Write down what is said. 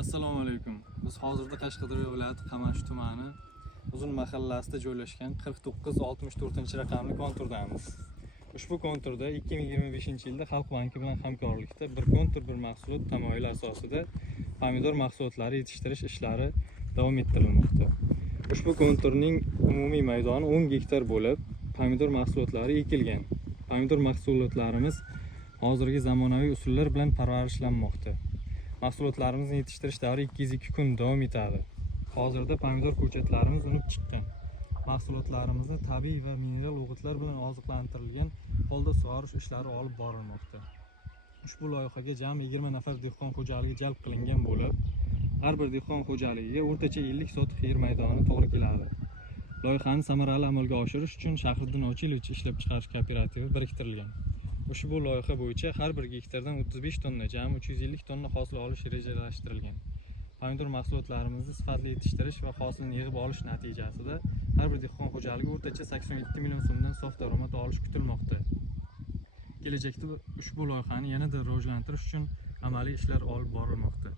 Assalomu alaykum. Biz hozirda Qashqadaryo viloyati Qamashi tumani Uzun mahallasida joylashgan 4964-raqamli konturdamiz. Ushbu konturda 2025-yilda Xalq banki bilan hamkorlikda bir kontur bir mahsulot tamoyili asosida pomidor mahsulotlari yetishtirish ishlari davom ettirilmoqda. Ushbu konturning umumiy maydoni 10 gektar bo'lib, pomidor mahsulotlari ekilgan. Pomidor mahsulotlarimiz hozirgi zamonaviy usullar bilan parvarishlanmoqda. Mahsulotlarimizni yetishtirish davri 202 kun davom etadi. Hozirda pomidor ko'chatlarimiz unib chiqqan. Mahsulotlarimizni tabiiy va mineral o'g'itlar bilan oziqlantirilgan holda sug'orish ishlari olib borilmoqda. Ushbu loyihaga jami 20 nafar dehqon xo'jaligi jalb qilingan bo'lib, har bir dehqon xo'jaligiga o'rtacha 50 sotix yer maydoni to'g'ri keladi. Loyihani samarali amalga oshirish uchun Shahriddin Ochilovich ishlab chiqarish kooperativi biriktirilgan. Ushbu loyiha bo'yicha har bir gektardan 35 tonna, jami 350 tonna hosil olish rejalashtirilgan. Pomidor mahsulotlarimizni sifatli yetishtirish va hosilni yig'ib olish natijasida har bir dehqon xo'jaligi o'rtacha 82 million so'mdan sof daromad olish kutilmoqda. Kelajakda ushbu loyihani yanada rivojlantirish uchun amaliy ishlar olib borilmoqda.